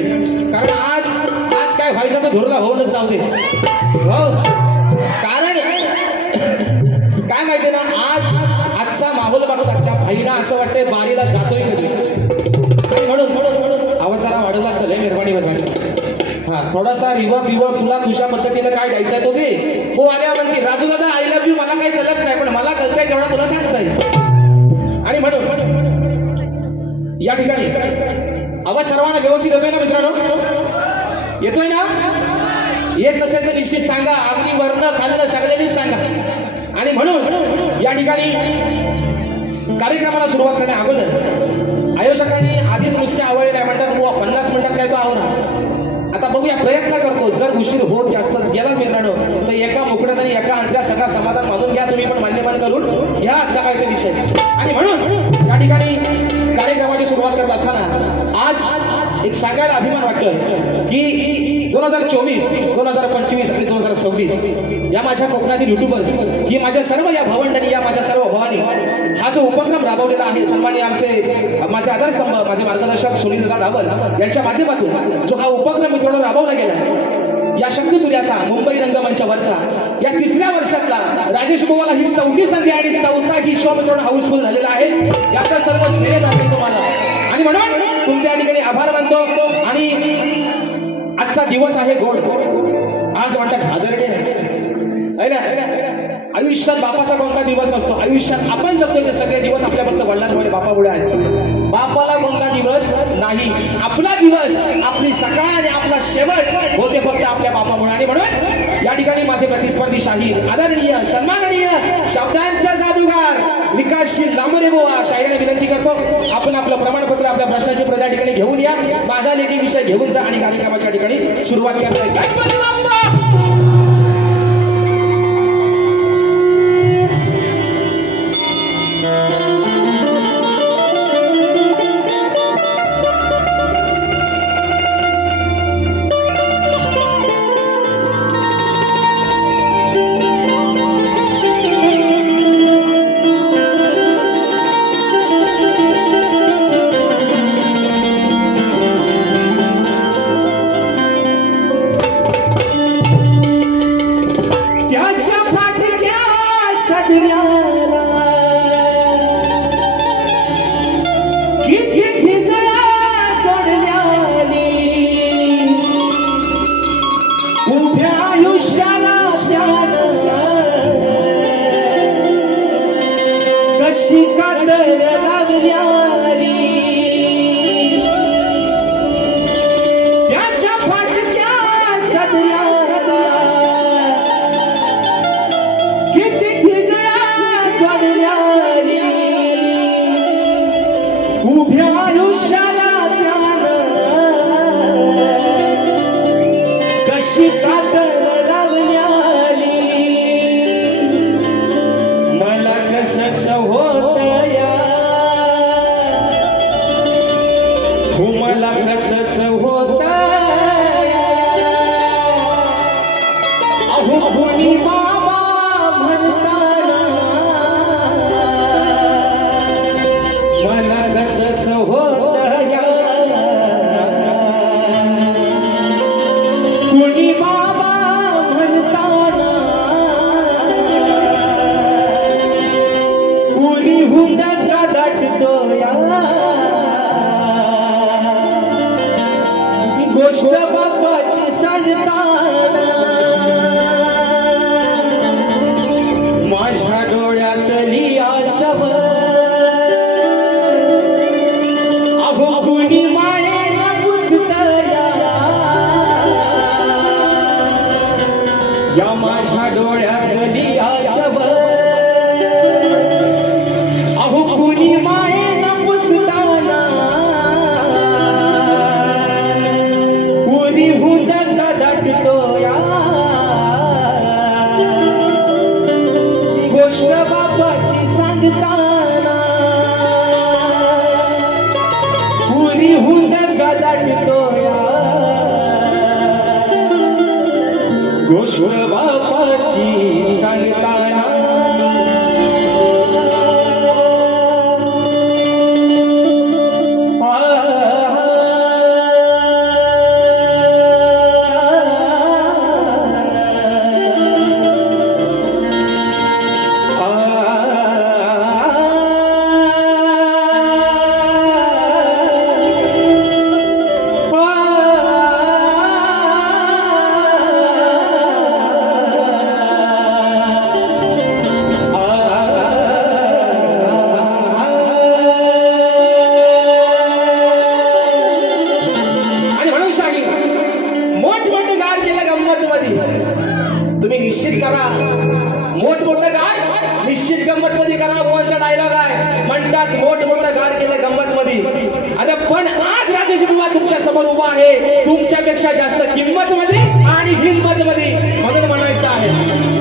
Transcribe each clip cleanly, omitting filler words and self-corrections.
ठिकाणी, कारण आज आज काय व्हायचं तर धुरला होऊनच जाऊ दे हो. कारण काय माहितीये ना, आजचा माहोल बघत आजच्या भाईना असं वाटतंय बारीला जातोय कधी. आणि म्हणून आवाज जरा वाढवला असतं, लय निर्माणी माझी. हा, थोडासा रिवर्ब तुला तुझ्या पद्धतीनं काय द्यायचंय तो दे. हो आल्या म्हणते राजू दादा आय लव्ह यू, मला काही कळत नाही पण मला कळतंय तेवढा तुला सांगता येईल. आणि म्हणून या ठिकाणी आवाज सर्वांना व्यवस्थित येतोय ना मित्रांनो? येतोय ना? येत नसेल तर निश्चित सांगा, अगदी वर्ण खाल्लं सगळ्यांनी सांगा. आणि म्हणून या ठिकाणी कार्यक्रमाला सुरुवात करण्या अगोदर आयोजकांनी आधीच नुसते आवडले नाही, म्हणतात 50 मिनिटात काय तो आवरा. आता बघूया, प्रयत्न करतो. जर उशीर होत जास्त गेला मित्रांनो तर एका मुकड्यात आणि एका अंतऱ्या सगळा समाधान मानून घ्या तुम्ही, पण मान्यमान करून घ्या आजचा कायचा विषय. आणि म्हणून या ठिकाणी कार्यक्रमाची सुरुवात करत असताना आज एक सांगायला अभिमान वाटतं की 2024, 2025 आणि 2026 या माझ्या कोकणातील युट्यूबर्स, ही माझ्या सर्व या भावंडांनी, या माझ्या सर्व भावांनी हा जो उपक्रम राबवलेला आहे, सन्माननीय माझे आधारस्तंभ, माझे मार्गदर्शक सुनील डावल यांच्या माध्यमातून जो हा उपक्रम मित्रांनो राबवला गेला आहे, या शक्तीसूर्याचा मुंबई रंगमंचावरचा या 3ऱ्या वर्षातला राजेश गोवाला ही 4थी संधी आणि 4था ही शो मित्रांनो हाऊसफुल झालेला आहे. याचा सर्व श्रेय जाते तुम्हाला. आणि म्हणून तुमच्या या ठिकाणी आभार मानतो. आणि आजचा दिवस आहे गोड, आज म्हणतात भादरडे आहे ना. आयुष्यात बापाचा कोणता दिवस नसतो, आयुष्यात आपण जगतो ते सगळे दिवस आपल्या फक्त वडिलांमुळे, बापामुळे आहेत. बापाला कोणता दिवस नाही, आपला दिवस, आपली सकाळ आणि आपला शेवट होते फक्त आपल्या बापामुळे. आणि म्हणून या ठिकाणी माझे प्रतिस्पर्धी शाहीर, आदरणीय, सन्माननीय, शब्दांचा जादूगार विकासशील जांभरे बुवा शाहीराने विनंती करतो, आपण आपलं प्रमाणपत्र, आपल्या प्रश्नाचे प्रत या ठिकाणी घेऊन या, माझा लेखी विषय घेऊन जा आणि कार्यक्रमाच्या ठिकाणी सुरुवात करताय. गोष्ट बापाची सांगताना गंमत मध्ये. तुम्ही निश्चित करा मोठमोठं गार निश्चित गंमत मध्ये करा. मोहनचा डायलॉग आहे म्हणतात मोठमोठं गार केलं गंमत मध्ये. अरे पण आज राजेश बुवा तुमच्या समोर उभा आहे तुमच्यापेक्षा जास्त किंमत मध्ये आणि हिंमत मध्ये म्हणून म्हणायचं आहे.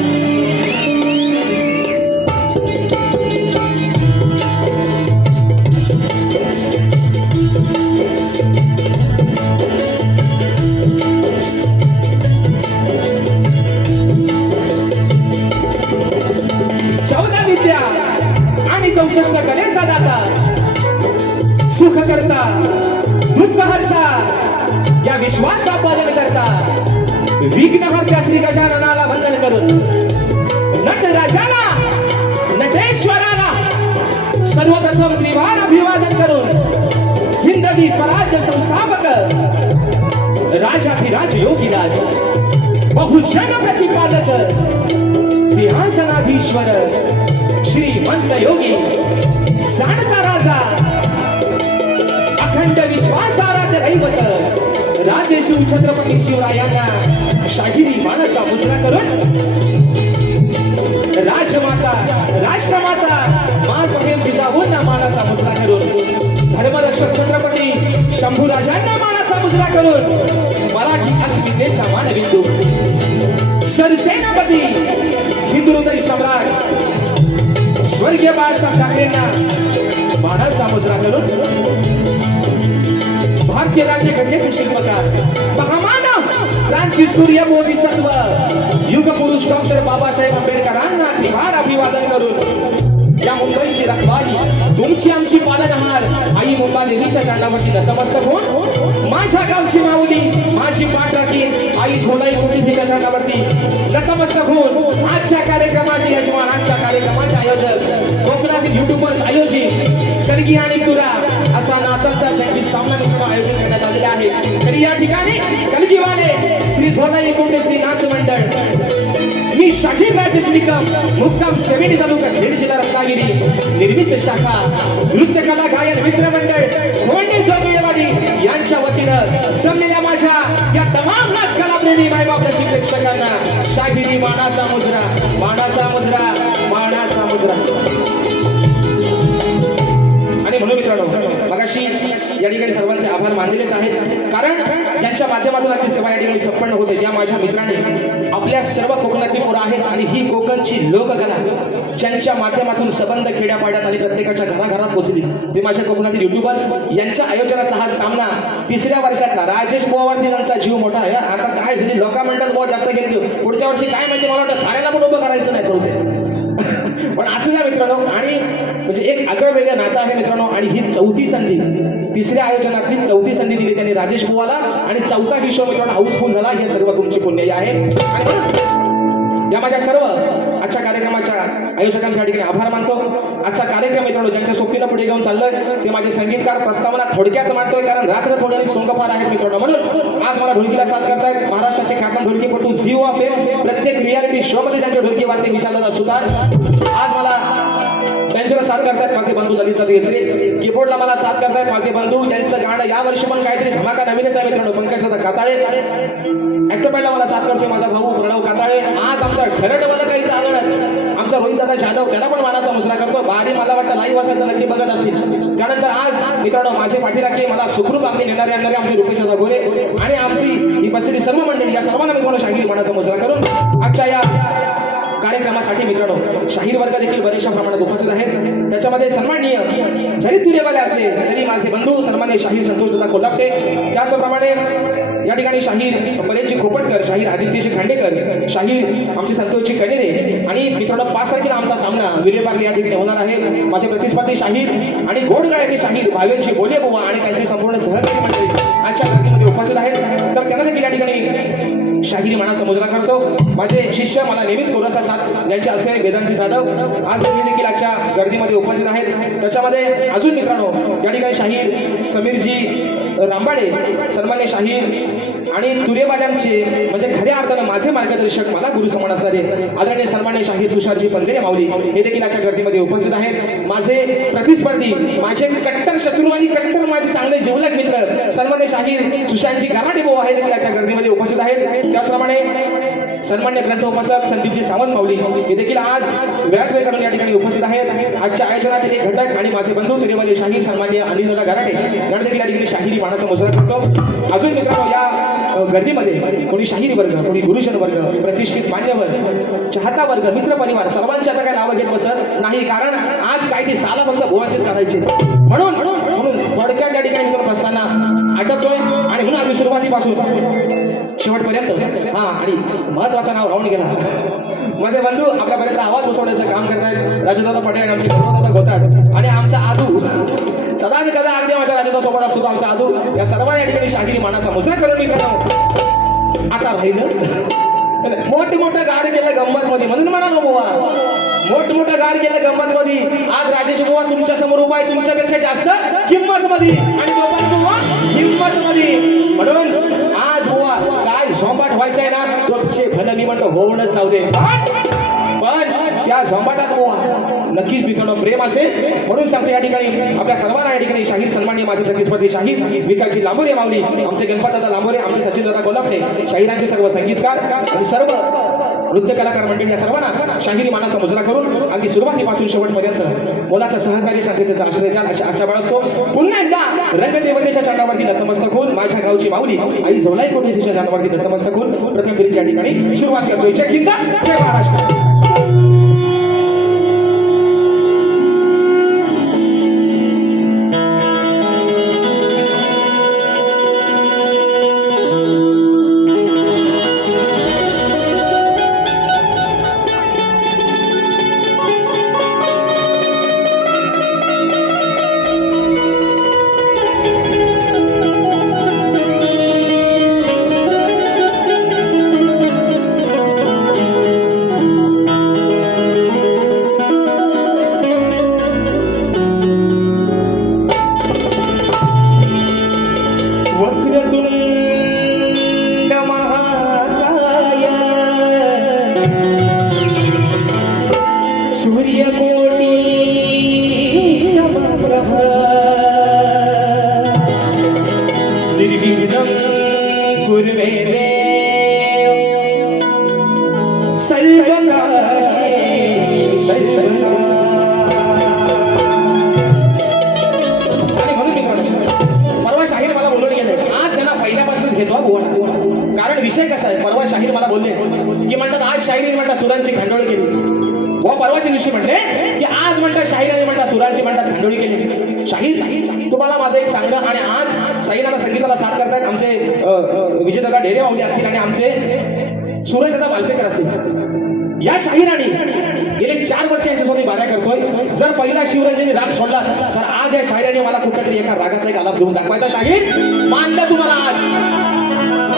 आणि 64 कलेचा दाता सुख करता दुःख हरता या विश्वाचा पालन करता विघ्नहर्त्या श्री गजाननाला वंदन करून नटराजाला नटेश्वराला सर्वप्रथम त्रिवार अभिवादन करून हिंदवी स्वराज्य संस्थापक राजाधिराज योगीराज बहुजन प्रतिपादक सिंहासनाधीश्वर श्रीमंत योगी जाणता राजा अखंड विश्वासाराध्य दैवत राजेशिव छत्रपती शिवरायांना शाहिरी मानाचा मुजरा करून राजमाता राष्ट्रमाता महासभेव जिजाऊंना मानाचा मुजरा करून धर्मरक्षक छत्रपती शंभूराजांना मानाचा मुजरा करून मराठी अस्मितेचा मानबिंदू सरसेनापती हिंदुहृदय सम्राट स्वर्गीय बाळासाहेब ठाकरेंना मानाचा मुजरा करून भारतीय राज्यघटनेचे शिल्पकार महामानव क्रांती सूर्य बोधिसत्व युग पुरुष डॉक्टर बाबासाहेब आंबेडकरांना त्रिवार अभिवादन करून या मुंबईची रखवाली तुमची आमची पालनहार आई मुंबा देवीच्या चांडावरती नतमस्तक होऊन माझ्या गावची माऊली माझी पाठ राखी आई झोलाई कुटीच्या चांडावरती नतमस्तक होऊन आजच्या कार्यक्रमाचे यजमान आजच्या कार्यक्रमाचे आयोजक कोकणातील युट्यूबर्स आयोजित कलगी आणि तुरा असा नाचकचा जंगी सामना मित्र आयोजन करण्यात आलेला आहे. तरी या ठिकाणी कलगीवाले श्री झोलाई कुटे श्री नाच मंडळ मी शाहीर राजेश निकम मुक्काम सेवेनी तालुका खेड जिल्हा रत्नागिरी निर्मित शाखा नृत्य कला गायन मित्र मंडळ कोंडे जोगेवाडी यांच्या वतीनं जमलेल्या माझ्या या तमाम नाच कलाप्रेमी मायबाप रसिक प्रेक्षकांना शाहिरी मानाचा मुजरा मानाचा मुजरा मानाचा मुजरा. आणि म्हणून मित्रांनो मगाशी या ठिकाणी सर्वांचे आभार मानलेलेच आहेत कारण ज्यांच्या माध्यमातून आजची सेवा या ठिकाणी संपन्न होते त्या माझ्या मित्रांनी आपल्या सर्व कोकणातली पोरं आहेत आणि ही कोकणची लोककला ज्यांच्या माध्यमातून सबंध खेड्यापाड्यात आणि प्रत्येकाच्या घराघरात पोहोचली ते माझ्या कोकणातील युट्यूबर्स यांच्या आयोजनातला हा सामना 3ऱ्या वर्षातला राजेश बुवावरती त्यांचा जीव मोठा आहे. आता काय झाली लोक म्हणतात बुवा जास्त घेतली पुढच्या वर्षी काय माहिती मला वाटतं थाऱ्याला पण उभं करायचं नाही बोलते पण असं द्या मित्रांनो. आणि म्हणजे एक आगळं वेगळं नातं आहे मित्रांनो आणि ही 4थी संधी 3ऱ्या आयोजनातली 4थी संधी दिली त्यांनी राजेश बुवाला आणि 4था विश्व मित्रांनो हाऊसफुल झाला. हे सर्व तुमची पुण्य आहे. आणि या माझ्या सर्व आजच्या कार्यक्रमाच्या आयोजकांच्या ठिकाणी आभार मानतो. आजचा कार्यक्रम मित्रांनो ज्यांच्या सोबतीनं पुढे घेऊन चाललोय ते माझे संगीतकार प्रस्तावना थोडक्यात मांडतोय कारण रात्र थोड्याने सोंगफार आहेत मित्रांनो. म्हणून आज मला ढोलकीला साथ करतायत महाराष्ट्राचे ख्यातनाम ढोलकीपटू झीव आपले प्रत्येक रियालिटी शो मध्ये त्यांच्या ढोलकी वाजते विशालदादा सुतार. आज मला बेंजोला साथ करतायत माझे बंधू ललिता देसरे. कीबोर्डला मला साथ करतायत माझे बंधू ज्यांचं गाणं या वर्षी पण काहीतरी धमाका नवीनच आहे मित्रांनो पंकजदादा काताळे. ऍक्टोपॅडला मला साथ करतोय माझा भाऊ प्रणव काताळे. आज आमचा ठरट मला काही आलं नाही आमचा रोहितदादा जाधव त्याला पण मानाचा मुजरा करतो. बारी मला वाटतं लाईव्ह असेल तर नक्की बघत असतील. त्यानंतर आज मित्रांनो माझे पाठीराखी मला सुखरूप अगदी नेणारे आणणारे आमचे रुपेशदादा गोरे आणि आमची ही बसलेली सर्व मंडळी या सर्वांना मित्रांनो शाहीर मानाचा मुजरा करून आजच्या या कार्यक्रमासाठी मित्रांनो शाहीर वर्ग देखील बरेचशा प्रमाणात उपस्थित आहेत. त्याच्यामध्ये सन्माननीय जरी तुरेवाले असले तरी माझे बंधू सन्माननीय शाहीर संतोषदादा कोल्हापटे त्याचप्रमाणे या ठिकाणी शाहीर बरेचजी खोपटकर शाहीर आदित्यजी खांडेकर शाहीर आमचे संतोषजी कनेरे आणि मित्रांनो 5 तारखेला आमचा सामना विलेपार्ले या ठिकाणी होणार आहे. माझे प्रतिस्पर्धी शाहीर आणि गोडगाळ्याचे शाहीर भावेंची बोले बुवा आणि त्यांची संपूर्ण सहकारी मंडळी आजच्या धर्तीमध्ये उपस्थित आहेत. तर त्यांना देखील या ठिकाणी शाहिरी मानाचा मुजरा करतो. माझे शिष्य मला नेहमीच कोराचा साथ यांचे असलेले वेदांती जाधव आज देखील आजच्या गर्दीमध्ये उपस्थित आहेत. त्याच्यामध्ये अजून मित्रांनो या ठिकाणी शाहीर समीरजी रांबाडे सन्मान्य शाहीर आणि तुरेवाल्यांचे म्हणजे खऱ्या अर्थानं माझे मार्गदर्शक मला गुरु समान असणारे आदरणीय सन्माननीय शाहीर तुषारजी पंधरे माऊली हे देखील आजच्या गर्दीमध्ये उपस्थित आहेत. माझे प्रतिस्पर्धी, माझे कट्टर शत्रू आणि कट्टर माझे चांगले जीवलग मित्र सन्माननीय शाहीर सुशांतजी गराडे भाऊ हे देखील आजच्या गर्दीमध्ये उपस्थित आहेत. त्याचप्रमाणे सन्मान्य ग्रंथ उपासक संदीपजी सावंत माऊली हे देखील आज वेळात वेळ काढून या ठिकाणी उपस्थित आहेत. आजच्या आयोजनातील एक घटक आणि माझे बंधू तुरेवाले शाहीर सन्मान्य अनिलदादा गराडे यांना देखील या ठिकाणी शाहिरी मानाचा मुजरा करतो. अजून मित्रांनो या गर्दीमध्ये कोणी शाहिरी वर्ग, कोणी गुरुजन वर्ग, प्रतिष्ठित मान्यवर, चाहता वर्ग, मित्र परिवार सर्वांची आता काय नावं घेत बसत नाही, कारण आज काय ती साला फक्त भोवाचेच काढायचे म्हणून थोडक्यात या ठिकाणी मित्र असताना आटपतोय आणि म्हणून आम्ही सुरुवातीपासून शेवटपर्यंत आणि महत्वाचं नाव राहून गेला. माझे बंधू आपल्यापर्यंत आवाज पोहोचवण्याचं काम करतायत. राजदादा पटेल, आमचे गौरवदादा गोताड आणि आमचा आदू सदा आणि कदा अगदी माझ्या राजदादा सोबत असतो आमचा आदू. या सर्वांनी या ठिकाणी शाहिरी मानाचा मुजरा करून मित्रांनो आता राहिलं मोठमोठं गाड केलं गंमत मध्ये म्हणून म्हणालो बुवा मोठमोठं गाड केलं गंमत मध्ये. आज राजेश बुवा तुमच्या समोर उभा आहे, तुमच्यापेक्षा जास्त किंमत मध्ये आणि बुवा हिंमत मध्ये. म्हणून आज बुवा काय झोंबाट व्हायचंय ना तुमचे भलं मी म्हणतो होऊनच जाऊ दे, पण त्या झोंबाटात बुवा नक्कीच मित्रांनो प्रेम असेल. म्हणून सांगते या ठिकाणी आपल्या सर्वांना या ठिकाणी शाहीर सन्माननीय माझे प्रतिस्पर्धी शाहीर विकासजी लांबोरे माऊली, आमचे गणपतदादा लांबोरे, आमचे सचिनदादा कोल्हापणे, शाहिरांचे सर्व संगीतकार आणि सर्व नृत्य कलाकार मंडळी या सर्वांना शाहिरी मानाचा मुजरा करून अगदी सुरुवातीपासून शेवटपर्यंत मोलाचा सहकार्य शाखेचा आश्रय द्याल अशी आशा बाळगतो. पुन्हा एकदा रंगदेवतेच्या चरणावरती नतमस्तक होऊन माझ्या गावची माऊली आई झोलाई कोटेशीच्या चरणावरती नतमस्तक होऊन प्रथम फेरीच्या ठिकाणी सुरुवात करतोय. जय हिंद, जय महाराष्ट्र. कारण विषय कसा आहे, परवा शाहीर मला बोलले की म्हणतात आज शाहिरी म्हणतात सुरांची खांडोळी केली. व परवाच्या दिवशी म्हणले की आज म्हणतात शाहिराने म्हणतात सुरांची म्हणतात खांडोळी केली. शाहीर तुम्हाला माझं एक सांगणं, आणि आज शाहिराला संगीताला साथ करतायत आमचे विजयदादा ढेरे माऊली असतील आणि आमचे सुरेशदादा मालपेकर असतील. या शाहिराने गेले 4 वर्ष यांच्यासोबत बाऱ्या करतोय. जर पहिला शिवरंजनी राग सोडला तर आज या शाहिराने मला कुठल्यातरी एका रागातला एक आलाप घेऊन दाखवायचा. शाहीर मानलं तुम्हाला आज.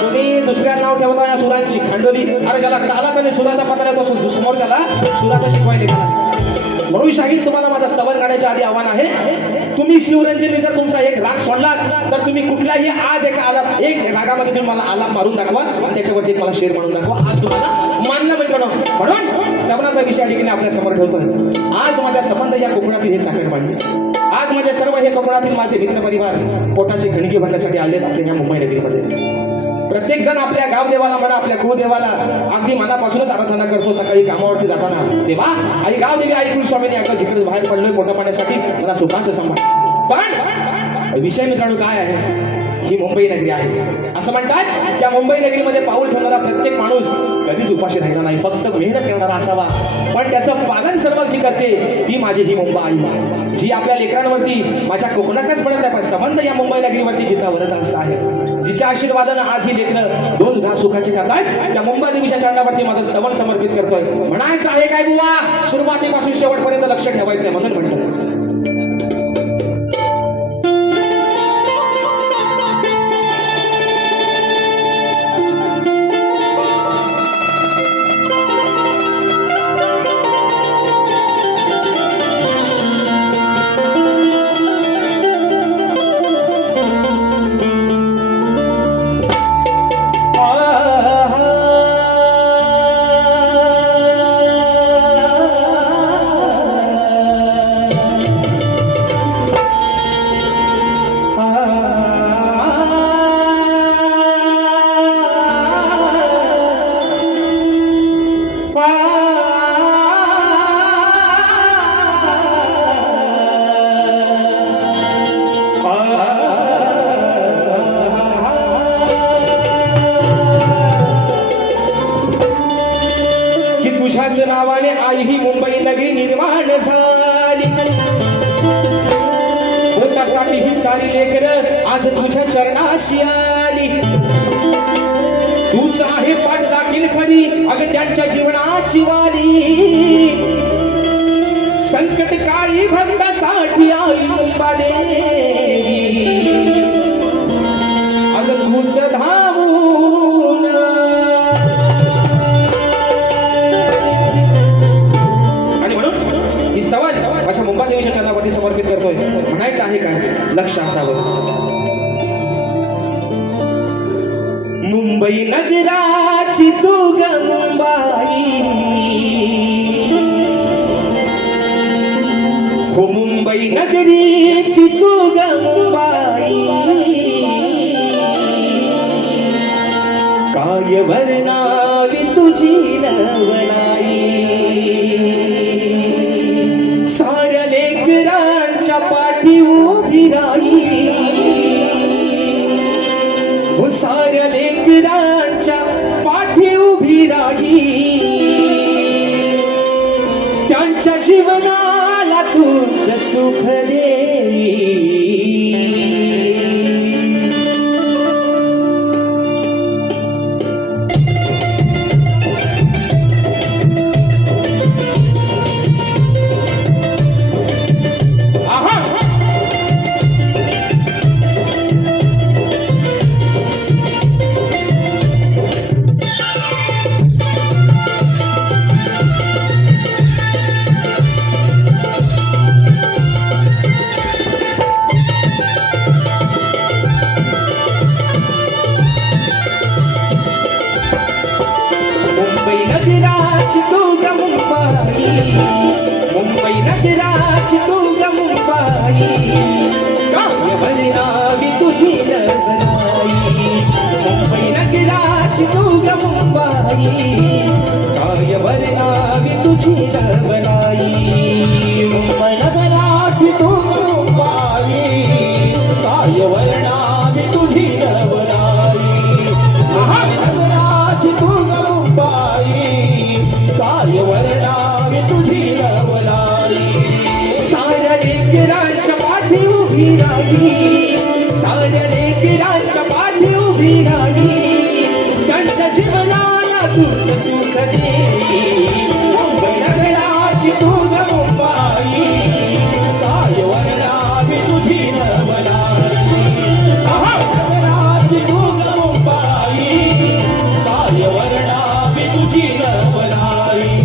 तुम्ही दुसऱ्या नाव ठेवता या सुरांची खांडोली. अरे ज्याला तालाचा आणि सुराचा पत्रा तो समोर त्याला सुराचा शिकवायला गेला. म्हणून शाहीर तुम्हाला माझा स्तवन गाण्याच्या आधी आव्हान आहे, तुम्ही शिवरंजनी जर तुमचा एक राग सोडला तर तुम्ही कुठलाही आज एक आलाप एक रागामध्ये तुम्ही मला आलाप मारून दाखवा आणि त्याच्यावरती मला शेर म्हणून दाखवा. आज तुम्हाला मानलं मित्रांनो. म्हणून स्तवनाचा विषय ठिकाणी आपल्या समोर ठेवतोय. आज माझ्या संबंध या कोकणातील हे चाकरमानी, आज माझे सर्व हे कोकणातील माझे मित्र परिवार पोटाची खणगी भरण्यासाठी आलेत आपल्या ह्या मुंबई नगरीमध्ये. प्रत्येक जण आपल्या गावदेवाला म्हणा, आपल्या कुळदेवाला अगदी मनापासूनच आराधना करतो. सकाळी कामावरती जाताना देवा आई गावदेवी आई कुलस्वामीने आता जिकडे बाहेर पडलोय पोटा पाण्यासाठी मला सुखाचं सांभाळ. पण विषय मित्रांनो काय आहे, ही मुंबई नगरी आहे. असं म्हणतात त्या मुंबई नगरीमध्ये पाऊल ठेवणारा प्रत्येक माणूस कधीच उपाशी राहिला नाही, फक्त मेहनत करणारा असावा. पण त्याचं पालन सर्व जी करते ती माझी ही मुंबई आई, जी आपल्या लेकरांवरती माझ्या कोकणातच म्हणत नाही पण संबंध या मुंबई नगरीवरती जिचा वरद असला आहे, जिच्या आशीर्वादानं आज ही लेकरं 2 घास सुखाचे खातात. त्या मुंबई देवीच्या चरणावरती माझं स्तवन समर्पित करतोय. म्हणायचं आहे काय बुवा, सुरुवातीपासून शेवटपर्यंत लक्ष ठेवायचंय म्हणून म्हटलं. तुझ्याच नावाने आई ही मुंबई नगरी निर्माण झाली. पोटासाठी ही सारी लेकरं आज तुझ्या चरणाशी आली. तूच आहे पाठलागील खरी अगं त्यांच्या जीवनाची वाली. संकट काळी भक्तासाठी आई मुंबादेवी अगं तूच धावून. आणि म्हणून ही स्तवन अशा मुंबादेवीच्या चरणावरती समर्पित करतोय. म्हणायचं आहे काय लक्ष असावं. मुंबई नगराची तू गंबाई हो मुंबई नगरीची तू गंबाई. काय वर्णावी तुझी नवलाई. साऱ्या लेकरांच्या पाठी उभी राही. साऱ्या लेकरांच्या पाठी उभी राही. त्यांच्या जीवनाला तुझ सुख देई. नगराची तू गंबाई मुंबई नगराची तू गंबाई. काय वर्णावी तुझी नवलाई. मुंबई नगराची तू गंबाई. काय वर्णावी तुझी नवलाई. मुंबई नगराची तू गंबाई. काय वर्णावी तुझी नवलाई. मुंबई नगराची तू गंबाई. काय वर्णावी तुझी नवलाई. साऱ्या लेकरांच्या पाठी उभी राही. साऱ्या लेकरांच्या पाठी उभी राही. त्यांच्या जीवनाला तुझ सुख देई. मुंबई नगराची तू गंबाई. काय वर्णावी तुझी नवलाई. नगराची तू गंबाई. काय वर्णावी तुझी नवलाई.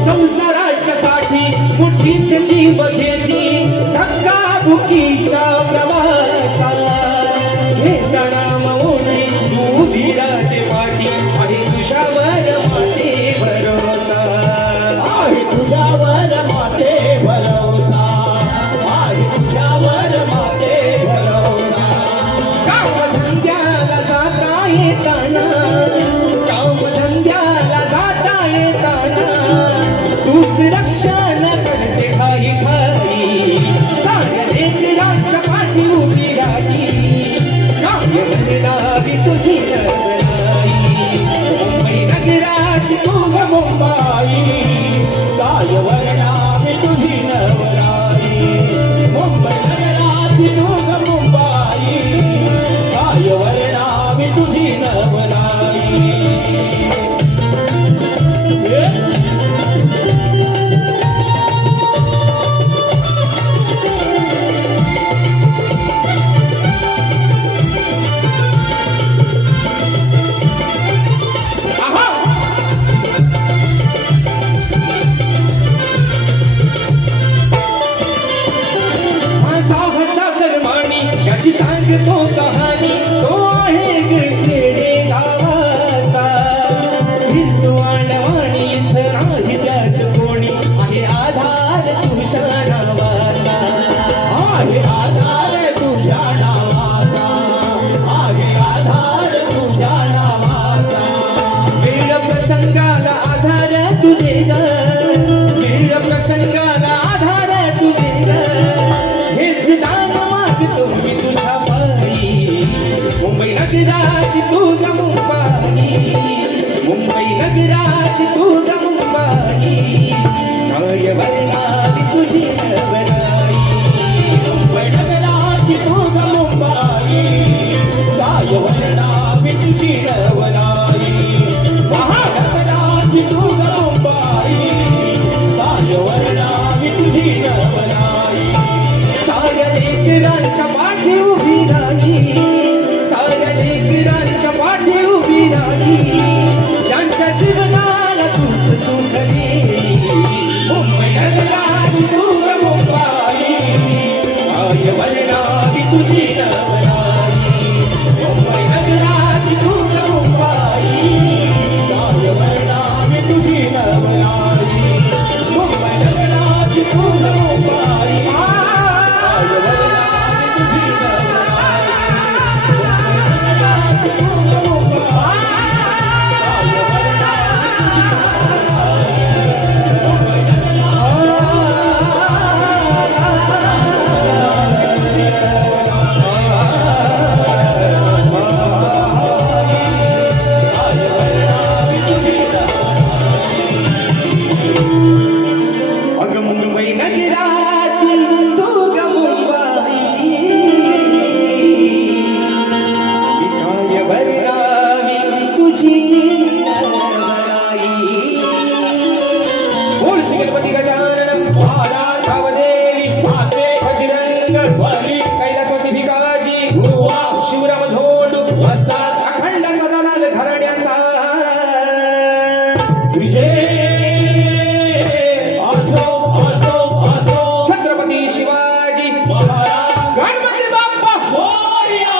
संसाराच्या साठी मुठीत जीव घेती. धक्काबुकीच्या प्रवासात घेताना मोठी तू विराते पाठी. आहे तुझ्यावर माते भरोसा. आहे तुझ्यावर माते भरोसा. आहे तुझ्यावर माते भरोसा. कामधंद्याला जाता येताना. कामधंद्याला जाता येताना तूच रक्षण करते ठाई ठाई. साऱ्या लेकरांच्या पाठी उभी राही. काय वर्णावी तुझी नवलाई. मुंबई नगराची तू मुंबाई. काय वर्णावी तुझी नवलाई. मुंबई नगराची तू मुंबाई. काय वर्णावी तुझी नवलाई. नगराची तू ग मुंबई, मुंबई नगराची तू ग मुंबई, काय वर्णावी तुझी नवराई. मुंबई नगराची तू ग मुंबई, काय वर्णावी तुझी नवलाई. महानगराची तू ग मुंबई, काय वर्णावी तुझी नवलाई. साऱ्या लेकरांच्या पाठी उभी राही, साऱ्या लेकरांच्या पाठी उभी राही, त्यांच्या जीवनाला तूच सुख दे. मुंबई नगराची तू ग मुंबई, काय वर्णावी तुझी नवराई. मुंबई नगराची तू ग मुंबई, काय वर्णावी तुझी नवलाई. मुंबई नगराची तू ग मुंबई, काय वर्णावी तुझी नवलाई. मुंबई नगराची तू ग मुंबई, काय वर्णावी तुझी नवलाई. मुंबई अग मुंबई नगराची तू ग मुंबई, काय वर्णावी तुझी नवराई. बोल श्री गणपती गजानन महाराज भावदेवी माते बजरंग बली कैलासवासी भिकाजी गुरुवा शिवराम धोंडू वस्ताद अखंड सदालाल घराण्याचा विजय असो असो असो. छत्रपती शिवाजी महाराज गणपती बाप्पा मोरया.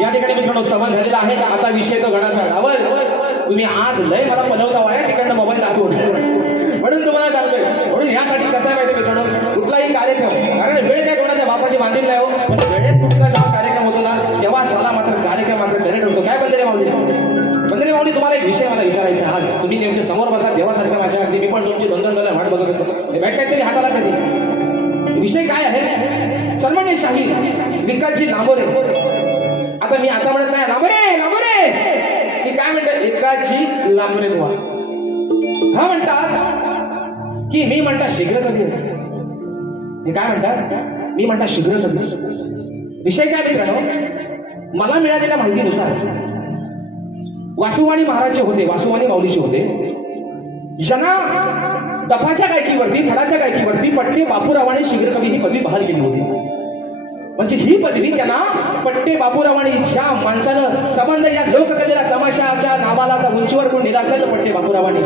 या ठिकाणी मित्रांनो समान झालेला आहे. आता विषय तो घडाचा डावर. तुम्ही आज लय मला पलवता वाया तिकडनं मोबाईल दाखवून, म्हणून तुम्हाला सांगतोय. म्हणून यासाठी कसं आहे माहिती मित्रांनो, कुठलाही कार्यक्रम, कारण वेळ काय कोणाच्या बापाची बांधील नाही हो, पण वेळेत कुठला जेव्हा कार्यक्रम होतो ना तेव्हा सला मात्र कार्यक्रम मात्र करेक्ट होतो. काय बंदरे माऊली, बंदरे माऊली तुम्हाला एक विषय मला विचारायचा आहे. आज तुम्ही नेमके समोर बसा देवासारखं माझ्या अगदी, मी पण तुमची 2-2 डॉलर वाट बघत होतो. भेटताय तरी हाताला कधी. विषय काय आहे, सन्माननीय शाही विकासजी लांबोरे. आता मी असं म्हणत नाही लांबोरे लांबोरे, की काय म्हणतात विकासजी लांबोरे बुवा. हा म्हणतात की मी म्हणतात शीघ्र कवी. हे काय म्हणतात, मी म्हणतात शीघ्र कवी. विषय काय मित्रांनो, मला मिळालेल्या माहितीनुसार वासुवाणी महाराजचे होते, वासुवाणी माऊलीचे होते, ज्यांना दफाच्या गायकीवरती फडाच्या गायकीवरती पट्टे बापूरावाने शीघ्र कवी ही पदवी बहाल केली होती. म्हणजे ही पदवी त्यांना पट्टे बापूरावाने ज्या माणसानं संबंध या लोककलेला तमाशाच्या नावाला उंचीवर कोण नेला असेल तर पट्टे बापूरावाने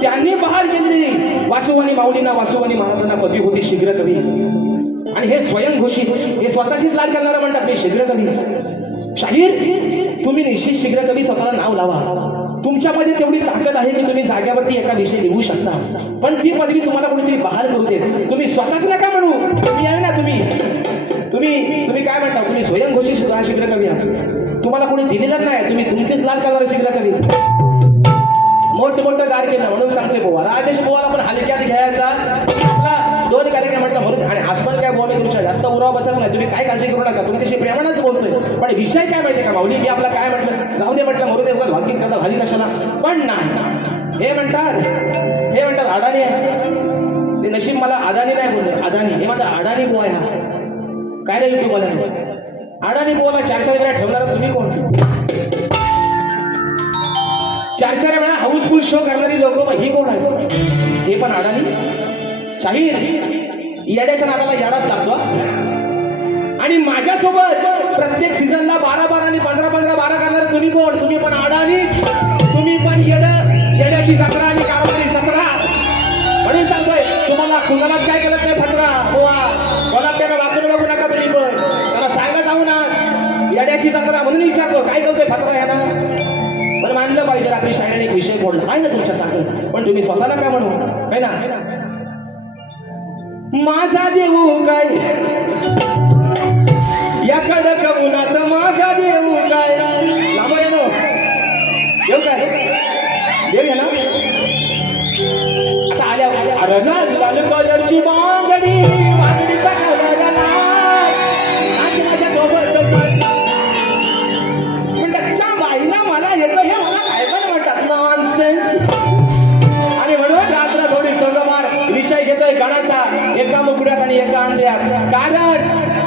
त्यांनी बहाल केलेली वासुवाणी माऊलींना, वासुवाणी महाराजांना पदवी होती शीघ्र कवी. आणि हे स्वयंघोषित, हे स्वतःशीच लाज करणारा म्हणतात मी शीघ्र कवी. शाहीर तुम्ही निश्चित शीघ्र कवी स्वतःला नाव लावा. तुमच्यामध्ये तेवढी ताकद आहे की तुम्ही जाग्यावरती एका विषय लिहू शकता, पण ती पदवी तुम्हाला कोणीतरी बहाल करू देत. तुम्ही स्वतःच नका म्हणू, तुम्ही आहे ना, तुम्ही तुम्ही काय म्हणता, तुम्ही स्वयंघोषित सुद्धा शीघ्र कवी आहात. तुम्हाला कोणी दिलेलं नाही, तुम्ही तुमचेच लाल करणारे शीघ्र कवी. मोठं गार केलं म्हणून सांगते बोवा, राजेश बोवाला पण हलक्यात घ्यायचा. आपला दोन कार्यक्रम म्हटलं म्हणून आणि आज पण काय बोल मी तुमच्या जास्त उराव बसत नाही, तुम्ही काय काळजी करू नका, तुमच्याशी प्रेमानच बोलतोय. पण विषय काय माहितीये का माऊली, मी आपला काय म्हटलं, जाऊ दे म्हटलं मरू दे, उगाच भांडकीत करता घाली कशाला. पण नाही, हे म्हणतात अडाणी आहे. ते नशीब मला अदानी नाही बोलले, अदानी हे म्हणतात अडाणी बुवा आहे हा. काय रे युट्यूब बोला अडाणी बुवाला 4-4 वेळा ठेवणारा तुम्ही कोण? 4-4 वेळा हाऊसफुल शो करणारी लोक ही कोण आहे? हे पण अडाणी. शाहीर येड्याच्या नादाला याडाच लागतो. आणि माझ्यासोबत प्रत्येक सीझनला 12-12 आणि 15-15 करणार तुम्ही कोण? तुम्ही पण अडाणी, तुम्ही पण येड्याची जत्रा आणि कारभारी सत्रा. म्हणून सांगतोय तुम्हाला, कुणालाच काय केलं नाही फटरा बुवा, कोणाकडे वाकून बघू नका तुम्ही पण. त्याला सांगा जाऊ ना येड्याची जत्रा म्हणून विचारतो काय करतोय फटरा ह्याला. पण मानलं पाहिजे रात्री शाळेने एक विषय बोलला आहे ना तुमच्या ताकद, पण तुम्ही स्वतःला काय म्हणू है ना. माझा देऊ काय या कडक उन्हात, माझा देऊ काय लांब येणं देऊ काय देऊ ना. आता आल्या अरे लाल कलरची बांगडी, बांगडीचा कलर लाल, आज माझ्या सोबत म्हणतात बाईला मला येतं हे मला काय पण म्हणतात नॉनसेन्स. आणि म्हणून रात्र थोडी संगमार विषय घेतोय गणाचा, एका मुकड्यात आणि एका आंध्यात.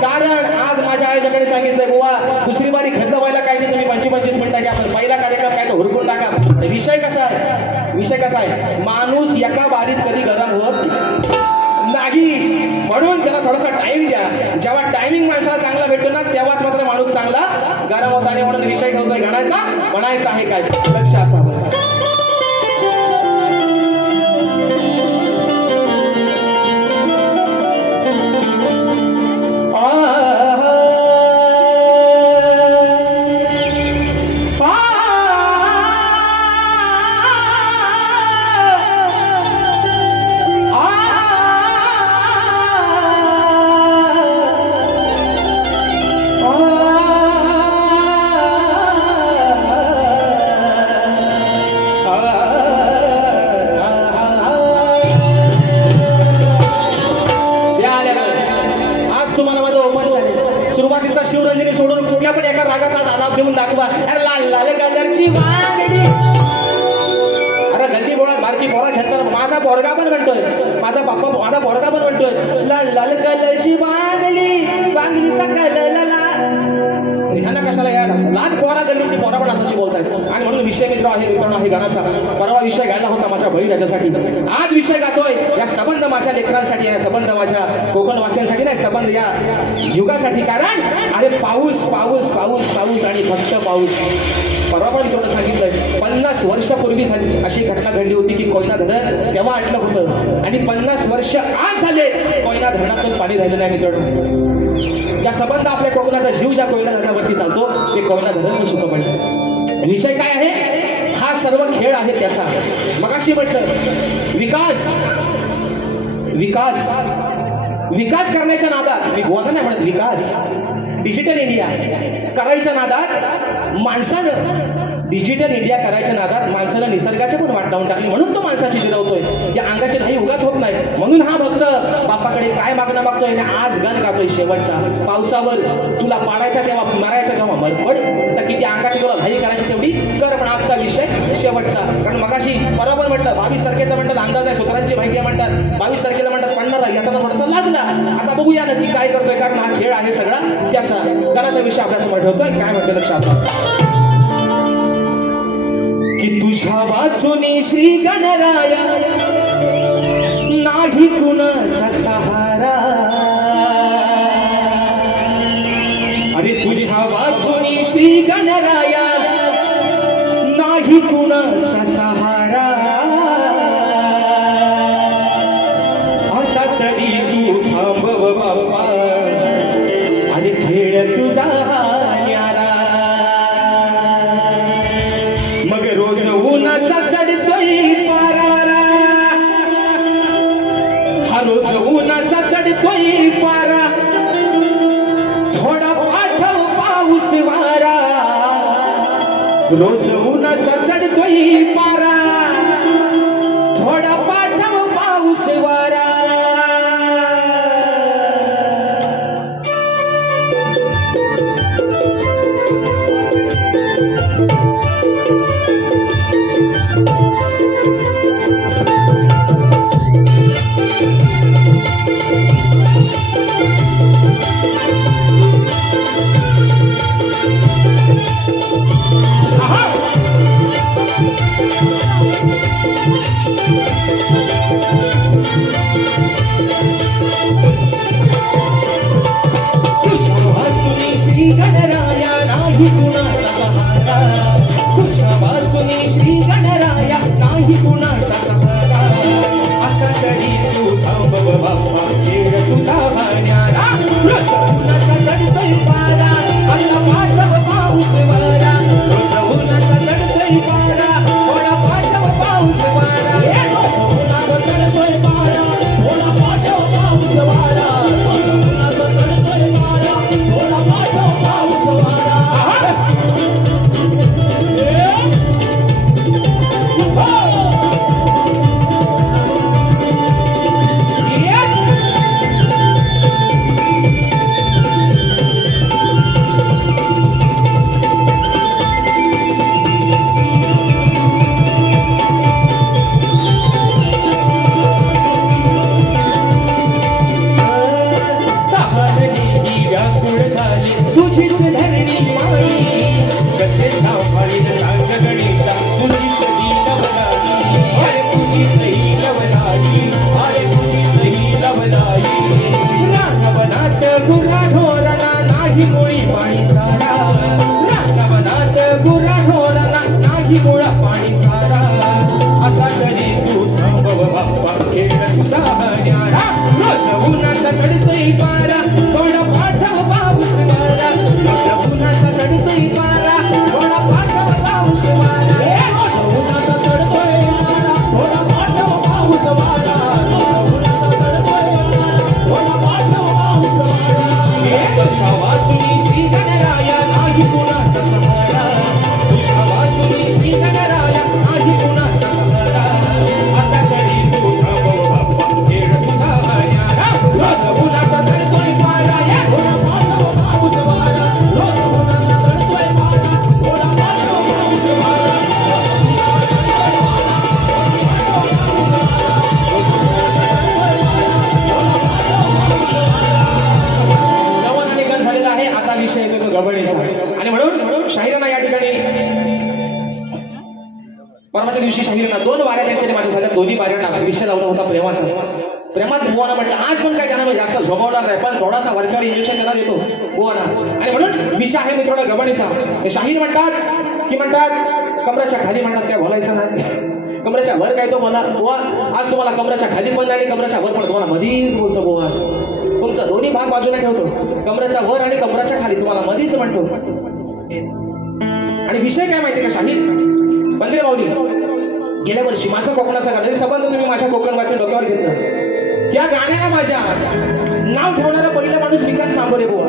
कारण आज माझ्या आईच्याकडे सांगितलंय बुवा दुसरी बारी खर्च व्हायला काय नाही, तुम्ही 25-25 मिनिटं घ्या, पण पहिला कार्यक्रम काय तो हुरकून टाका. विषय कसा आहे, माणूस एका बारीत कधी गरम होत नाही, म्हणून त्याला थोडासा टाइम द्या. जेव्हा टायमिंग माणसाला चांगला भेटतो ना तेव्हाच मात्र माणूस चांगला गरम होता. आणि म्हणून विषय ठेवतोय गणाचा, म्हणायचा आहे काय लक्ष असावं. सुरुवातीचा शिवरंजनी सोडून कुठल्या पण एका रागात आज आलाप देऊन दाखवा. अरे लाल कलरची बांगडी. अरे गल्ली बोळात बारकी पोरा घेतला, माझा पोरगा पण म्हणतोय, माझा पोरगा पण म्हणतोय लाल कलरची बांगडी, बांगडीचा कलर ह्यांना कशाला यायला लहान पोरा गल्ली ती पोरा पण आताशी बोलतायत. आणि म्हणून विषय मित्रांनो आहे गणाचा. परवा विषय घ्यायला होता माझ्या बळीराजासाठी, आज विषय गातोय या सबंध माझ्या लेकरांसाठी, या सबंध माझ्या कोकणवासियांसाठी नाही, सबंध या युगासाठी. कारण अरे पाऊस पाऊस पाऊस पाऊस आणि फक्त पाऊस. परवा पण थोडं सांगितलंय 50 वर्षापूर्वी अशी घटना घडली होती की कोयना धरण तेव्हा आटलं होतं, आणि 50 वर्ष आज झाले कोयना धरणातून पाणी राहिलं नाही मित्रांनो. ज्या संबंध आपल्या कोकणाचा जीव ज्या कोयना धरणावरती चालतो ते कोयना धरण पण सुख पडलं. विषय काय आहे, हा सर्व खेळ आहे त्याचा. मगाशी म्हटलं विकास विकास विकास करण्याच्या नादात, मी बोलतो नाही म्हणत विकास, डिजिटल इंडिया करायच्या नादात माणसानं, डिजिटल इंडिया करायच्या नादात माणसानं निसर्गाच्या पण वाट लावून टाकली. म्हणून तो माणसाची जिरवतोय, त्या अंगाची नाही उगाच होत नाही. म्हणून हा भक्त बापाकडे काय मागणं मागतोय आणि आज गाणं गातोय शेवटचा. पावसावर तुला पाडायचा तेव्हा मारायचा तेव्हा मरपड, तर किती अंगाची तुला घाई करायची तेवढी कर. पण आजचा विषय शेवटचा, कारण मगाशी बरोबर म्हटलं 22 तारखेचा म्हणतात अंदाज आहे, सूत्रांची माहिती आहे म्हणतात, 22 तारखेला म्हणतात पडणार, यातना थोडासा लागला. आता बघूया नक्की काय करतोय, कारण हा खेळ आहे सगळा त्याचा. त्याचा विषय आपल्यासमोर ठेवतोय, काय म्हणतो लक्षात की तुझ्या वाचूनी श्री गणराया नाही कुणाचा सहारा. अरे तुझ्या वाचूनी श्री गणराया नाही कुणाचा सहारा. आता तरी तू थांबव बाबा, अरे खेळ तुझा न्यारा. मग रोज उन्हाचा चढतोय पारा, हा रोज उन्हाचा चढतोय पारा. थोडा पाठव पाऊस वारा, रोज उन्हाचा चढतोय पारा. थोडा पाठव पाऊस वारा. नाही मुळा पाणी झाला आता तरी तू थांबव बाप्पा खेळ तुझा न्यारा रोज उन्हाचा चढतोय पारा थोडा पाठव पाऊस वारा रोज उन्हाचा चढतोय पारा थोडा पाठव पाऊस वारा उन्हाचा चढतोय वारा, थोडा पाठव पाऊस वारा. उन्हाचा चढतोय वारा, थोडा पाठव पाऊस वारा. तुझ्या वाचुनी श्री गणराया नाही कुणाचा सहारा तुझ्या वाचुनी श्री गणराया नाही कुणाचा सहारा आता तरी तू थांबव बाप्पा खेळ तुझा न्यारा रोज उन्हाचा चढतोय पारा थोडा पाठव पाऊस वारा. रोज उन्हाचा चढतोय वारा, थोडा पाठव पाऊस वारा. नवा निकाल झालेला आहे आता विषय येतो तो गबळीचा आणि म्हणून शाहिरांना या ठिकाणी परवाच्या दिवशी शाहिरांना 2 वाऱ्या त्यांच्याने माझ्या झाल्या दोन्ही वाऱ्यांना विषय लावला होता प्रेमाचा बुवाना म्हटलं आज पण काय त्यांना मी जास्त झोपवणार नाही पण थोडासा वरच्यावर इंजेक्शन त्यांना देतो बुवाना आणि म्हणून विषय आहे मित्रांनो गबळीचा हे शाहीर म्हणतात कमराच्या खाली म्हणतात काय बोलायचं नाही कमराच्या वर काय तो बोला बुवा आज तुम्हाला कमराच्या खाली पण नाही आणि कमराच्या वर पण तुम्हाला मधीच बोलतो बुवा आज तुमचा दोन्ही भाग बाजूला ठेवतो कमराच्या वर आणि कमराच्या खाली तुम्हाला मधीच म्हणतो आणि विषय काय माहिती का शाहीर बंद्रे माऊली गेल्या वर्षी माझा कोकणाचा गाणं संबंध तुम्ही माझ्या कोकण वाचन डोक्यावर घेतलं त्या गाण्याला माझ्या नाव ठेवणारा पहिला माणूस विकास नांगोरे बुवा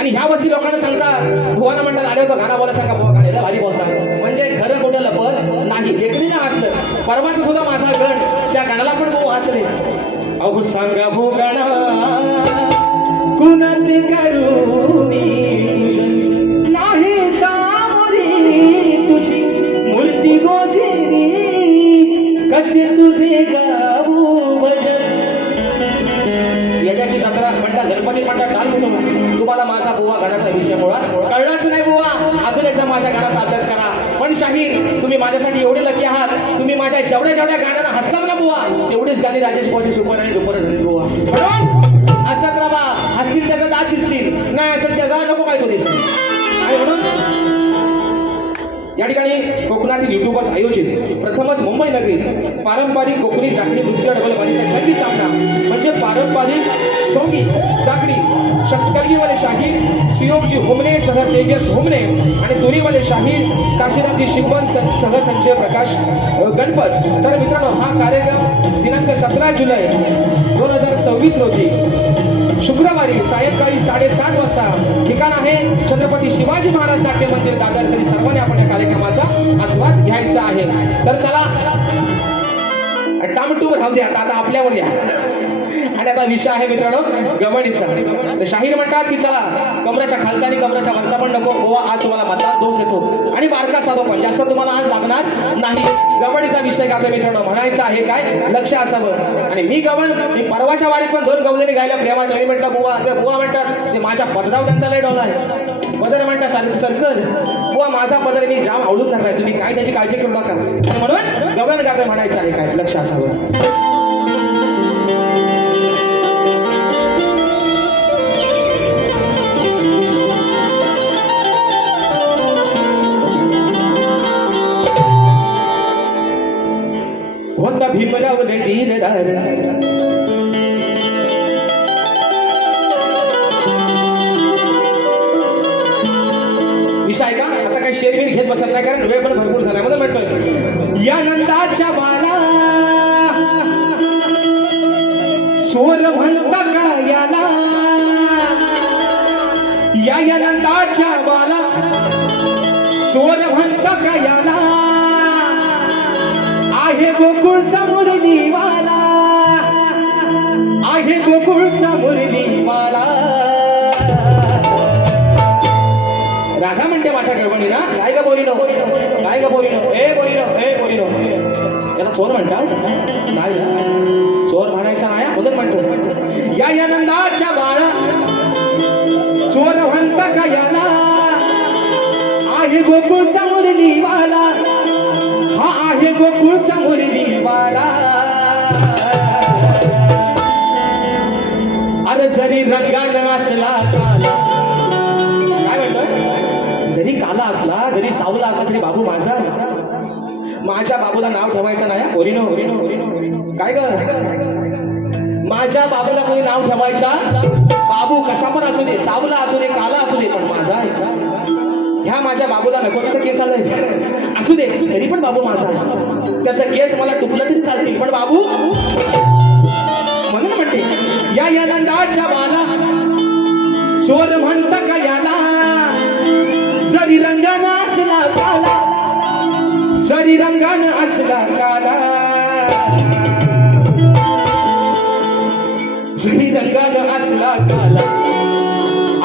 आणि ह्या वर्षी लोकांना सांगतात बुवाना म्हणतात आले होतं गाणं बोला सांगा बुवा गाण्याला भारी बोलतात म्हणजे खरं खोटं लपत नाही एकटीने हसलं परवाचं सुद्धा माझा गण त्या गाण्याला पण भाऊ हसले अहो सांगा भो गाणा कुणाचे करू मी नाही सामोरी तुझी मूर्ती गोजेरी कसे तुझे गाऊ भजन येण्याची जत्रा म्हणतात गणपती म्हणतात टाल कुटुंब तुम्हाला माझा बुवा गाण्याचा विषय मुळात कळलाच नाही बुवा अजून एकदा माझ्या गाण्याचा अभ्यास करा पण शाहीर तुम्ही माझ्यासाठी एवढे लकी आहात तुम्ही माझ्या जेवढ्या गाण्यांना हसला ना बुवा तेवढेच गाणी राजेश पोचे सुपर आणि दुपर बुवा म्हणून असत राबा हसतील त्याचा दात दिसतील नाही असेल त्याचा नको काय तो दिसतील आणि म्हणून या ठिकाणी कोकणातील युट्यूबर्स आयोजित प्रथमच मुंबई नगरीत पारंपरिक कोकणी जाकडी नृत्य डबलबाजीचा छंदी सामना म्हणजे पारंपरिक सोंगी जाकडी शक्कलगीवाले शाहीर सुयोगजी हुमणे सह तेजस हुमणे आणि तुरीवाले शाहीर काशीरामजी शिवबन सह संजय प्रकाश गणपत तर मित्रांनो हा कार्यक्रम दिनांक 17 जुलै 2026 रोजी शुक्रवारी सायंकाळी 7:30 वाजता ठिकाण आहे छत्रपती शिवाजी महाराज नाट्य मंदिर दादर तरी सर्वांनी आपण या कार्यक्रमाचा आस्वाद घ्यायचा आहे तर चला टामटूम राहू द्या आता आपल्यावर द्या आणि आता विषय आहे मित्रांनो गमडीचा तर शाहीर म्हणतात की चला कमराच्या खालचा आणि कमराच्या वरचा पण नको गोवा आज तुम्हाला मद्रास दोष देतो आणि बारका साधो पण जास्त तुम्हाला आज लागणार नाही गवडीचा विषय गातो मित्रांनो म्हणायचा आहे काय लक्ष असावं आणि मी गवण मी परवाच्या वारीत पण 2 गवलेने गायल्या प्रेमाच्या मी म्हटलं बुवा ते बुवा म्हणतात ते माझ्या पदराव त्यांचा लय डोला आहे पदर म्हणतात सरकर बुवा माझा पदर मी जाम आवडून धरलाय तुम्ही काय त्याची काळजी करू नका म्हणून गवण गातो म्हणायचं आहे काय लक्ष असावं होता भीमराव दीनदार विषय का आता काही शेरवीर घेत बसत नाही कारण वेळ पण भरपूर झाला म्हणून म्हणतोय या नंदाच्या बाला चोर म्हणता का याला या नंदाच्या बाला चोर म्हणता का याला आहे गोकुळचा मुरलीवाला आहे गोकुळचा मुरलीवाला राधा म्हणते माझ्या गडबडीना काय ग बोलीनो काय ग बोलीनो ए बोलीनो याला चोर म्हणतात नाही चोर म्हणायचा नाही म्हणून म्हणतो या नंदाच्या बाळा चोर म्हणता का याला आहे गोकुळचा मुरलीवाला हा आहे गोकुळचा मुरलीवाला अरे जरी रंगानं असला काला काय म्हणतो जरी काला असला जरी सावला असला तरी बाबू माझा आहे. माझ्या बाबूला नाव ठेवायचं नाही ओरिनो ओरिनो ओरिनो काय ग माझ्या बाबूला कोणी नाव ठेवायचा बाबू कसा पण असू दे सावला असू दे काला असू दे पण माझा आहे. ह्या माझ्या बाबूला नको तर केस आलाय असू दे तरी पण बाबू माझा आहे. त्याचा केस मला टुकला तरी चालतील पण बाबू म्हणून म्हणते या नंदाच्या बाला चोर म्हणत का याला जरी रंगानं असला काला जरी रंगानं असला काला जरी रंगानं असला काला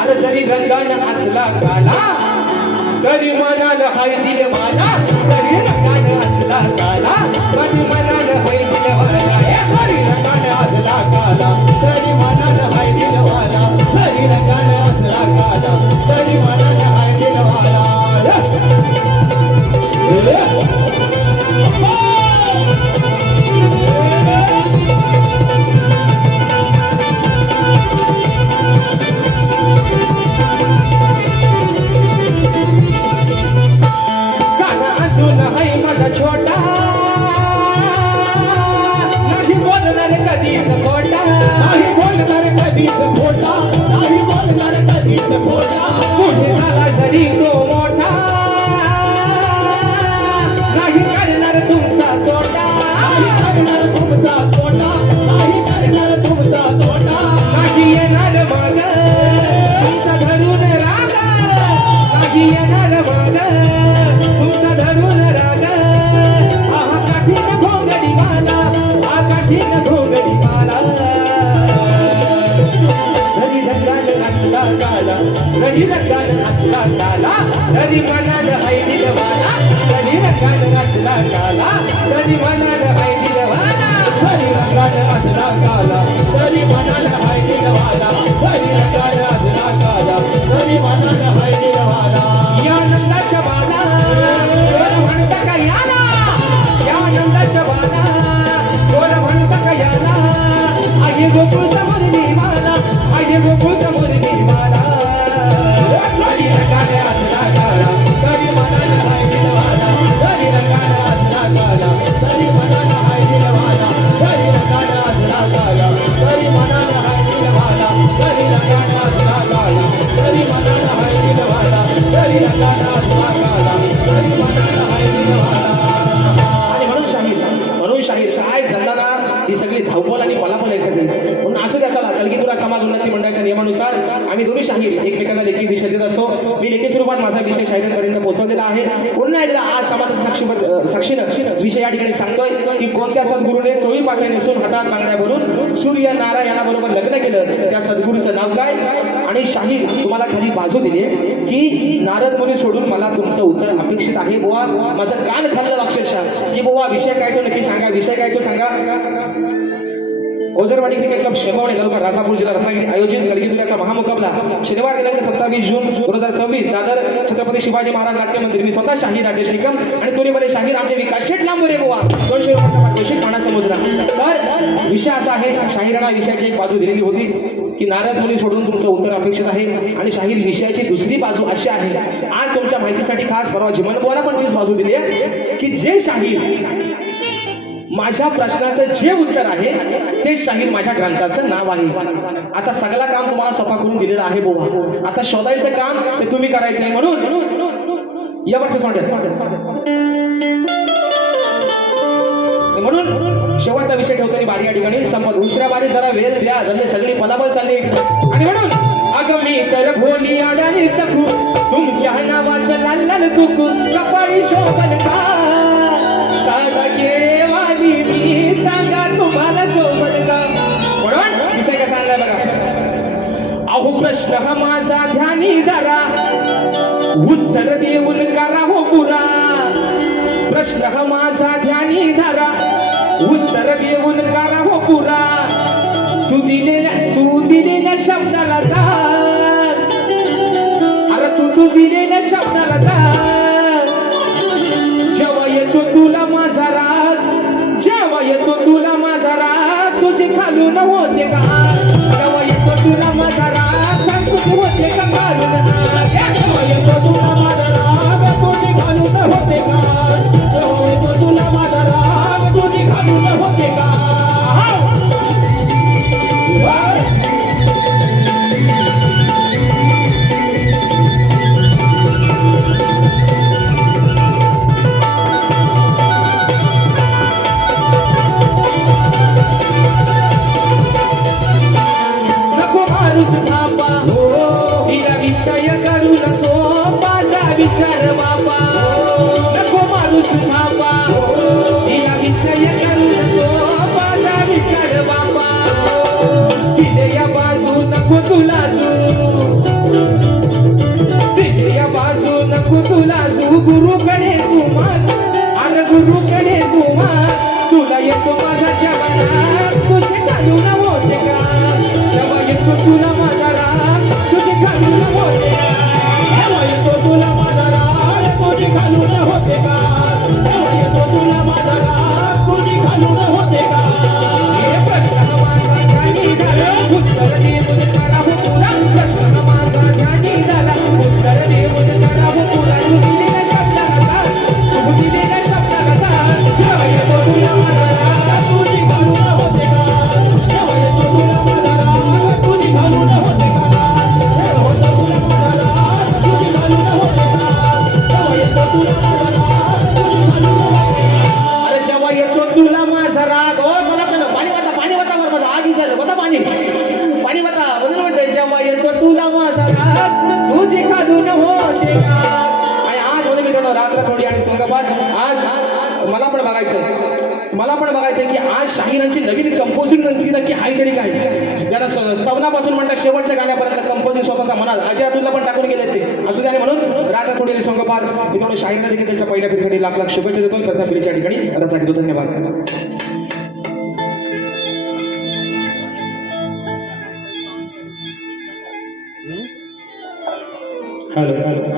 अरे जरी रंगानं असला काला तरी मनानं हाय दिलवाला जरी रंगानं असला काला तरी मनानं हाय दिलवाला हरी रंगाने असला काला तरी मनानं हाय दिलवाला हरी रंगाने असला काला तरी मनानं हाय दिलवाला काना असून हाय माझा छोटा नाही बोलणार कधीच खोटा नाही बोलणार कधीच खोटा नाही बोलणार कधीच खोटा पुढे झाला जरी तो मोठा नाही करणार तुमचा तोटा नाही करणार तुमचा तोटा नाही करणार तुमचा तोटा नाही येणार माग तुमचा धरून राग नाही येणार माग तुमचा धरून राग आहा काठीन घोंगडी माला आ काठीन घोंगडी माला जरी रंगानं असला काला जरी रंगानं असला काला तरी मनानं हाय दिलवाला जरी रंगानं असला काला तरी मनानं हाय दिलवाला हरी रंगाने असला काला तरी मनानं हाय दिलवाला हरी रंगाने असला काला तरी मनानं हाय दिलवाला या नंदाच्या बाला चोर म्हणता का याला या नंदाच्या बाला चोर म्हणता का याला आगे गोकुळ समोरली माला आगे गोकुळ समोरली माला हरी रंगाने असला काला तरी मनानं हाय दिलवाला हरी रंगाने असला काला तरी मनानं हाय दिलवाला हरी रंगाने असला काला तरी मनानं हाय दिलवाला हरी रंगाने असला काला तरी मनानं हाय दिलवाला हरी रंगाने असला काला तरी मनानं हाय दिलवाला आणि म्हणून शाहीर काय झाला ही सगळी धावपळ आणि पलापल आहे सगळी म्हणून असं त्या चला कलगीतुरा समाज उन्नती मंडळाच्या नियमानुसार आम्ही दोन्ही शाहीर एकमेकांना लेखी विषय देत असतो. मी लेखी स्वरूपात माझा विषय शाहिरांपर्यंत पोहोचवलेला आहे. पुन्हा एकदा आज समाजाच्या साक्षीनं विषय या ठिकाणी सांगतोय की कोणत्या सद्गुरूने चोळी पाकळ्या नेसून हातात बांगड्या भरून सूर्य नारायणाबरोबर लग्न केलं त्या सद्गुरूचं नाव काय आणि शाहीर तुम्हाला खाली बाजू दिली की नारद मुनी सोडून मला तुमचं उत्तर अपेक्षित आहे. बुवा माझं कान खाल्लं अक्षरशः की बुवा विषय काय तो नक्की सांगा विषय काय तो सांगा. ओझरवाडी क्रिकेट क्लब शेंबवणे तालुका राजापूर जिल्हा रत्नागिरी आयोजित कलगीतुऱ्याचा महामुकाबला शनिवार दिनांक 27 जून 2026 दादर छत्रपती शिवाजी महाराज नाट्य मंदिर. मी स्वतः शाहीर राजेश निकम आणि तोरीवाले शाहीर आमचे विकास शेठ लांबोरे बुवा 200 रुपये पारितोषिक मानाचा मोजरा. तर विषय असा आहे शाहिरांना विषयाची एक बाजू दिलेली होती की नारद मुनी सोडून तुमचं उत्तर अपेक्षित आहे आणि शाहीर विषयाची दुसरी बाजू अशी आहे. आज तुमच्या माहितीसाठी खास परवा जिमन बुवाला पण तीच बाजू दिली आहे की जे शाहीर माझ्या प्रश्नाचं जे उत्तर आहे ते शाहीर माझ्या ग्रंथाचं नाव आहे. आता सगळं काम तुम्हाला सोपा करून दिलेलं आहे बोबा. आता शोधायचं काम ते तुम्ही करायचं आहे म्हणून यावरचं म्हणून शेवटचा विषय ठेवताना बारी या ठिकाणी संपत. दुसऱ्या बारी जरा वेळ द्या जल्ले सगळी पलापल चालली आणि म्हणून अगं मी तर भोली अडाणी सखू तुमच्या नावाचं लाल लाल कुकू कपाळी शोभन का दादा केळेवाली मी सांगा तुम्हाला शोभन का. म्हणून विषय कसा आणलाय बघा. अहो प्रश्न हा माझा ध्यानी धरा उत्तर देऊन करा हो पुरा. प्रश्न हा माझा ध्यानी धरा उत्तर देऊन करा हो पुरा. तू दिलेल्या शब्दाला जा अरे तू दिलेल्या शब्दाला जा. जेव्हा येतो तुला माझा राग जेव्हा येतो तुला माझा राग तुझे खालून होते का. जेव्हा येतो तुला माझा राग सांग तुझे होते का खालून. जेव्हा येतो तुला माझा थापा तिला विषय करून सोपाचा विचार बापा तिथे या बाजू नको तुला तिथे या बाजू नको तुला गुरुकडे तुमान आणि गुरुकडे तुमान तुला येतो माझा जवाना तुझे काढून होते का जेव्हा येतो तुला माझा राग तुझे काढून होते का तेव्हा येतो तुला माझा राग तुझी घालून होते का तेव्हा येतो तुला माझा राग तुझी घालून होते का हे प्रश्न माझा ध्यानी झाला उत्तर देऊन करावं तुला प्रश्न माझा ध्यानी झाला उत्तर देऊन करावं तुला तू दिलेल्या शब्दाचा तू दिलेल्या शब्दाचा तेव्हा येतो तुला माझा राग तुझी घालून होते का तेव्हा येतो तुला माझा राग तुझी घालून होते का तेव्हा होतो तुला माझा राग तुझी घालून होते का तेव्हा येतो तुला माझा राग तुझी घालून होते का अरे जेव्हा येतो तुला माझा राग हो मला कळलं पाणी वाता वर माझा आगी झालं होता पाणी वाता बदल म्हणतोय जेव्हा येतो तुला माझा राग तुझी खालून होते का आणि आज मध्ये मित्रांनो रात्र थोडी आणि सोंगापाट आज मला पण बघायचंय की आज शाहिरांची नवीन कंपोजिंग नक्की हाय तरी काय ज्याला स्तवनापासून म्हणतात शेवटच्या गाण्यापर्यंत कंपोजिंग स्वतःचा मनात अजय अतुलला पण टाकून गेले ते असू द्या म्हणून रात्र थोडी आणि सोंगापाट मित्रांनो शाहिरांना देखील त्यांच्या पहिल्या फेरीसाठी लाख शुभेच्छा देतो प्रथम फेरीच्या ठिकाणी त्यासाठी तो धन्यवाद हॅलो